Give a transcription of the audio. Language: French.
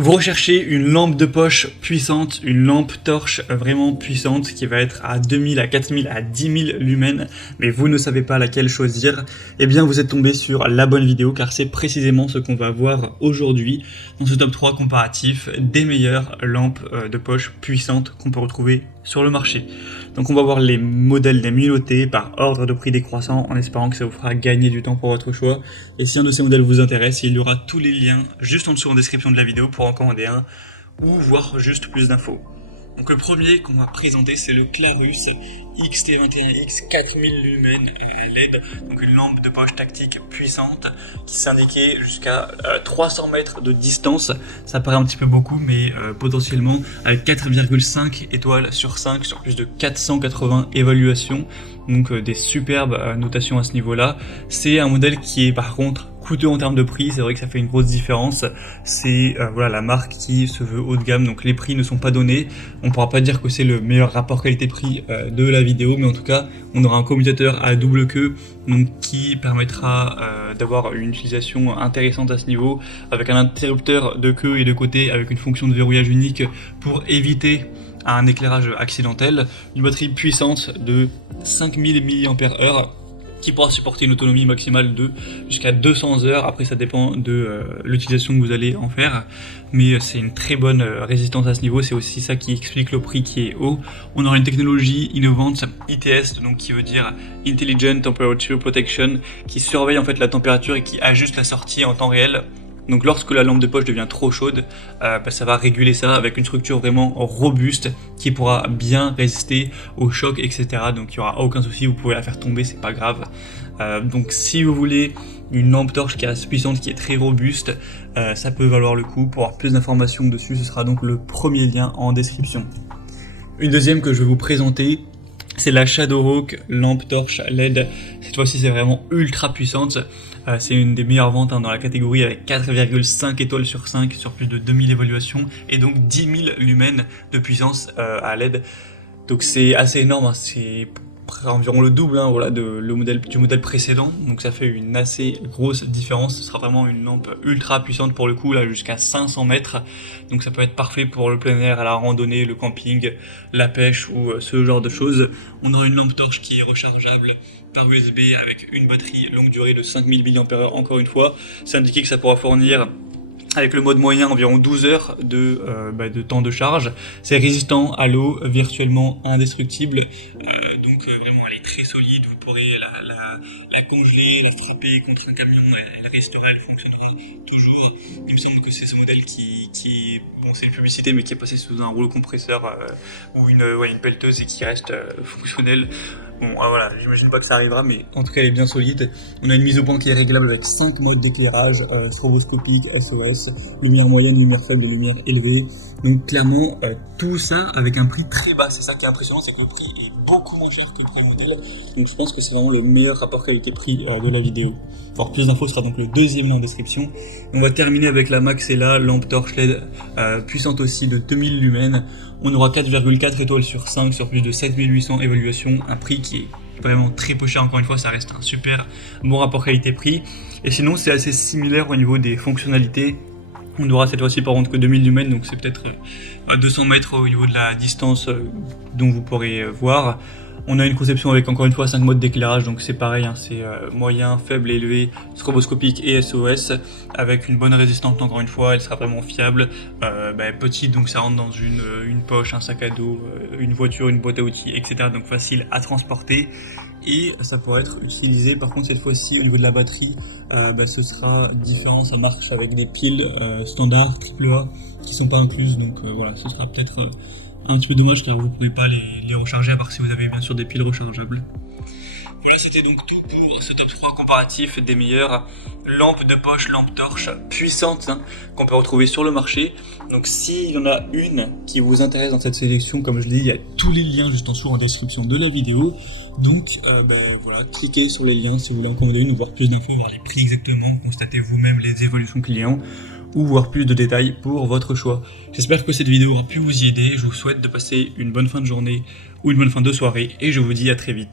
Vous recherchez une lampe de poche puissante, une lampe torche vraiment puissante qui va être à 2000, à 4000, à 10 000 lumens, mais vous ne savez pas laquelle choisir, eh bien vous êtes tombé sur la bonne vidéo car c'est précisément ce qu'on va voir aujourd'hui dans ce top 3 comparatif des meilleures lampes de poche puissantes qu'on peut retrouver sur le marché. Donc on va voir les modèles des mieux par ordre de prix décroissant en espérant que ça vous fera gagner du temps pour votre choix. Et si un de ces modèles vous intéresse, il y aura tous les liens juste en dessous en description de la vidéo pour en commander un ou voir juste plus d'infos. Donc le premier qu'on va présenter, c'est le Clarus XT21X 4000 lumens LED, donc une lampe de poche tactique puissante qui s'indiquait jusqu'à 300 mètres de distance. Ça paraît un petit peu beaucoup, mais potentiellement avec 4,5 étoiles sur 5 sur plus de 480 évaluations, donc des superbes notations à ce niveau-là. C'est un modèle qui est par contre coûteux en termes de prix, c'est vrai que ça fait une grosse différence. C'est voilà, la marque qui se veut haut de gamme, donc les prix ne sont pas donnés. On pourra pas dire que c'est le meilleur rapport qualité-prix de la vidéo, mais en tout cas on aura un commutateur à double queue, donc qui permettra d'avoir une utilisation intéressante à ce niveau, avec un interrupteur de queue et de côté avec une fonction de verrouillage unique pour éviter un éclairage accidentel, une batterie puissante de 5000 mAh qui pourra supporter une autonomie maximale de jusqu'à 200 heures. Après ça dépend de l'utilisation que vous allez en faire, mais c'est une très bonne résistance à ce niveau. C'est aussi ça qui explique le prix qui est haut. On aura une technologie innovante ITS, donc qui veut dire Intelligent Temperature Protection, qui surveille en fait la température et qui ajuste la sortie en temps réel. Donc lorsque la lampe de poche devient trop chaude, ça va réguler ça avec une structure vraiment robuste qui pourra bien résister aux chocs, etc. Donc il n'y aura aucun souci, vous pouvez la faire tomber, c'est pas grave. Donc si vous voulez une lampe torche qui est assez puissante, qui est très robuste, ça peut valoir le coup. Pour avoir plus d'informations dessus, ce sera donc le premier lien en description. Une deuxième que je vais vous présenter, c'est la Shadowhawk lampe torche LED. Cette fois-ci, c'est vraiment ultra puissante. C'est une des meilleures ventes dans la catégorie avec 4,5 étoiles sur 5 sur plus de 2000 évaluations et donc 10 000 lumens de puissance à LED. Donc c'est assez énorme, c'est environ le double voilà, du modèle précédent, donc ça fait une assez grosse différence. Ce sera vraiment une lampe ultra puissante pour le coup, là jusqu'à 500 mètres, donc ça peut être parfait pour le plein air, à la randonnée, le camping, la pêche ou ce genre de choses. On aura une lampe torche qui est rechargeable par USB avec une batterie longue durée de 5000 mAh encore une fois. C'est indiqué que ça pourra fournir avec le mode moyen environ 12 heures de temps de charge. C'est résistant à l'eau, virtuellement indestructible, donc vraiment elle est très solide. Vous pourrez la congeler, la frapper contre un camion, elle restera, elle fonctionnera toujours. Il me semble que c'est ce modèle qui bon, c'est une publicité, mais qui est passé sous un rouleau compresseur ou une pelleteuse et qui reste fonctionnel. Bon, voilà, j'imagine pas que ça arrivera, mais en tout cas elle est bien solide. On a une mise au point qui est réglable avec 5 modes d'éclairage, stroboscopique, SOS, lumière moyenne, lumière faible et lumière élevée. Donc clairement, tout ça avec un prix très bas. C'est ça qui est impressionnant, c'est que le prix est beaucoup moins cher que le prix modèle. Donc je pense que c'est vraiment le meilleur rapport qualité-prix de la vidéo. Pour plus d'infos, sera donc le deuxième lien en description. On va terminer avec la Maxella lampe torche LED puissante aussi de 2000 lumens. On aura 4,4 étoiles sur 5 sur plus de 7800 évaluations, un prix qui est vraiment très peu cher. Encore une fois, ça reste un super bon rapport qualité-prix. Et sinon, c'est assez similaire au niveau des fonctionnalités. On aura cette fois-ci par contre que 2000 lumens, donc c'est peut-être à 200 mètres au niveau de la distance dont vous pourrez voir. On a une conception avec encore une fois 5 modes d'éclairage, donc c'est pareil, c'est moyen, faible, élevé, stroboscopique et SOS, avec une bonne résistance encore une fois, elle sera vraiment fiable, petite, donc ça rentre dans une poche, un sac à dos, une voiture, une boîte à outils, etc. Donc facile à transporter. Et ça pourra être utilisé par contre cette fois-ci au niveau de la batterie, ce sera différent, ça marche avec des piles standard AAA qui sont pas incluses, donc voilà, ce sera peut-être un petit peu dommage car vous ne pourrez pas les recharger à part si vous avez bien sûr des piles rechargeables. Voilà, c'était donc tout pour ce top 3 comparatif des meilleures lampes de poche, lampes torches puissantes qu'on peut retrouver sur le marché. Donc s'il y en a une qui vous intéresse dans cette sélection, comme je l'ai dit, il y a tous les liens juste en dessous en description de la vidéo. Donc voilà, cliquez sur les liens si vous voulez en commander une ou voir plus d'infos, voir les prix exactement, constatez vous-même les évolutions clients ou voir plus de détails pour votre choix. J'espère que cette vidéo aura pu vous y aider. Je vous souhaite de passer une bonne fin de journée ou une bonne fin de soirée et je vous dis à très vite.